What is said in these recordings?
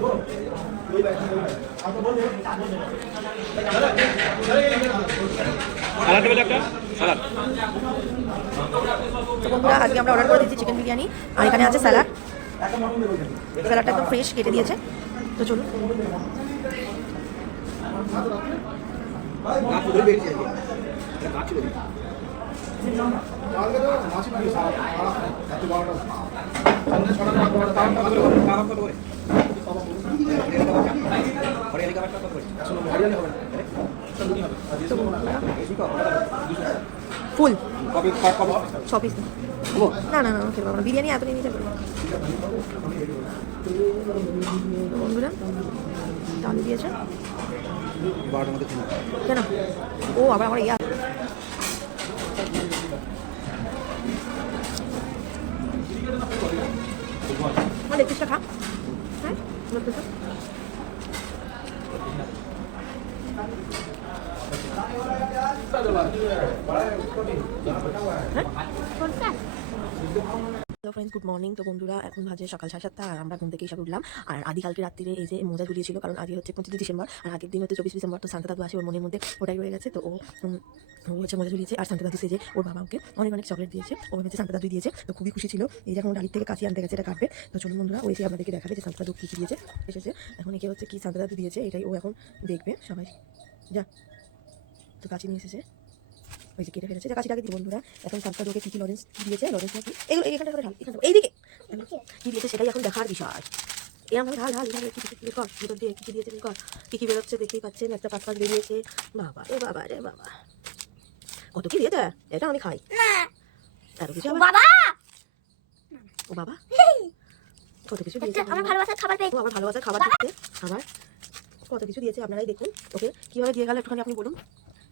তো বন্ধুরা আজকে আমরা অর্ডার করে দিয়েছি চিকেন বিরিয়ানি, আর এখানে আছে স্যালাড। স্যালাডটা একদম ফ্রেশ কেটে দিয়েছে। তো চলুন। ফুল ছ পিস না না না খেতে পারবো না, বিরিয়ানি এত নিয়ে নিতে পারবো। বন্ধুরা আলু দিয়েছে কেন? ও আবার আমার ইয়া লেগ পিসটা খা। হ্যাঁ লেগ পিসটা হ্যালো ফ্রেন্ডস, গুড মর্নিং। তো বন্ধুরা এখন বাজে সকাল 7:30 আর আমরা ঘুম থেকে সব উঠলাম। আর আদি কালকে রাত্রিরে এই যে মোজা ঝুলিয়েছিল, কারণ আদি হচ্ছে 25 ডিসেম্বর আর আগের দিন হচ্ছে 24 ডিসেম্বর। তো শান্তা দাদু আসে, ওর মনের মধ্যে ওটাই রয়ে গেছে। তো ও হচ্ছে মোজা ঝুলিয়েছে। আর শান্তা দাদু সেজে ওর বাবা ওকে অনেক অনেক চকলেট দিয়েছে। ও ভেবেছে শান্তা দাদু দিয়েছে, তো খুবই খুশি ছিল। এই যখন গাড়ির থেকে কাশি আনতে গেছে, এটা কাটবে। তো চলুন বন্ধুরা, ও এসে আপনাদেরকে দেখাবে যে শান্তা দাদু কী দিয়েছে। এসেছে এখন, একে হচ্ছে কি শান্তা দাদু দিয়েছে এটাই ও এখন দেখবে। সবাই যা, তো কাশি নিয়ে এসেছে, ওই যে কেটে ফেলেছে। কাছিটাকে দিই বন্ধুরা। এখন শান্তা দাদুকে কী লরেন্স দিয়েছে, লরেন্স নাকি এগুলো এইখানটা করে ঢাল, এখানটা এইদিকে কী দিয়েছে সেটাই এখন দেখার বিষয়। এরকম ঢাল ঢাল ঢাল কী কর ভিতর দিয়ে কী দিয়েছে কর, কী বেরোচ্ছে দেখতেই পাচ্ছেন। একটা পাঁচ বেরিয়েছে। বাবা রে বাবা রে বাবা, কত কি দিয়েছে। এটা আমি খাই এত কিছু। বাবা ও বাবা কত কিছু দিয়েছে। আমার ভালোবাসার খাবার পেয়ে, আমার ভালোবাসার খাবার দিচ্ছে। আবার কত কিছু দিয়েছে, আপনারাই দেখুন। ওকে কীভাবে দিয়ে গেল একটুখানি আপনি বলুন,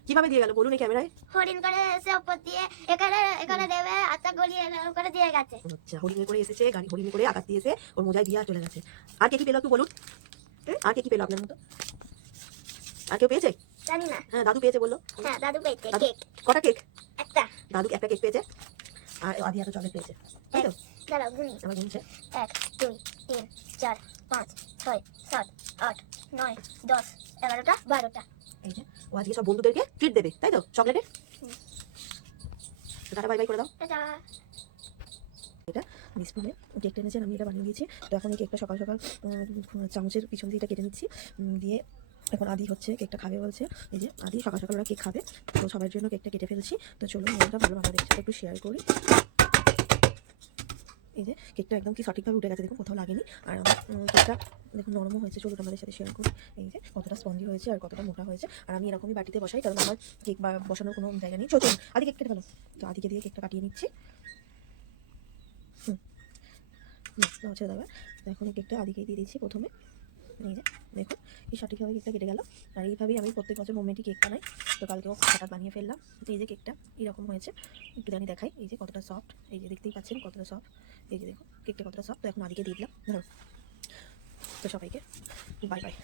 কিভাবে দিয়ে গেল বলুন এই ক্যামেরায়। হরিণ করে এসে উপর দিয়ে এখানে এখানে দেবে, আচ্ছা গলিয়ে করে দিয়ে গেছে। আচ্ছা হরিণে করে এসেছে, গাড়ি হরিণে করে আকাশ দিয়েছে, ওর মোজায় দিয়ে চলে গেছে। আর কে কি পেলো একটু বলুন, আর কে কি পেলো আপনার মতো? আর কেউ পেয়েছে? জানি না। হ্যাঁ দাদু পেয়েছে বললো। হ্যাঁ দাদু পেয়েছে কেক। কটা কেক? একটা। দাদু একটা কেক পেয়েছে আর আদি এত চকলেট পেয়েছে, তাই তো? দাঁড়াও গুনি। আমার গুনছে 1 2 3 4 5 6 7 8 9 10 11টা 12টা। এই যে ও আজকে সব বন্ধুদেরকে ট্রিট দেবে, তাই তো? চকলেটের। টাটা বাই বাই করে দাও। টাটা। এটা ডিসপ্লে কেকটা এনেছেন, আমি এটা বানিয়ে দিয়েছি। তো এখন এই কেকটা সকাল সকাল চামচের পিছন দিয়ে এটা কেটে নিচ্ছি, দিয়ে এখন আদি হচ্ছে কেকটা খাবে বলছে। এই যে আদি সকাল সকাল ওরা কেক খাবে, তো সবার জন্য কেকটা কেটে ফেলছি। তো চলুন মনটা ভালো আপনাদের সাথে একটু শেয়ার করি। এই যে কেকটা একদম কি সঠিকভাবে উঠে গেছে, দেখুন কোথাও লাগেনি। আর আমার কেকটা দেখুন নরমও হয়েছে। চলুন আমাদের সাথে শেয়ার করি এই যে কতটা স্পঞ্জি হয়েছে আর কতটা মোটা হয়েছে। আর আমি এরকমই বাটিতে বসাই, কারণ আমার কেক বসানোর কোনো জায়গা নেই। চলুন আদি কেক কেটে ফেলো। তো আদিকে দিয়ে কেকটা কাটিয়ে নিচ্ছি। ছেড়ে দেবে। এখন এই কেকটা আদিকেই দিয়ে দিচ্ছি প্রথমে। এই যে দেখুন এই সঠিকভাবে কেকটা কেটে গেল। আর এইভাবেই আমি প্রত্যেক বছর হোমমেডই কেক বানাই। তো কালকেও হঠাৎ বানিয়ে ফেললাম। তো এই যে কেকটা এরকম হয়েছে, একটু জানি দেখাই। এই যে কতটা সফট, এই যে দেখতেই পাচ্ছেন কতটা সফট। এই যে দেখুন কেকটা কতটা সফট। তো এখন আদিকে দিয়ে দিলাম। তো সবাইকে বাই বাই।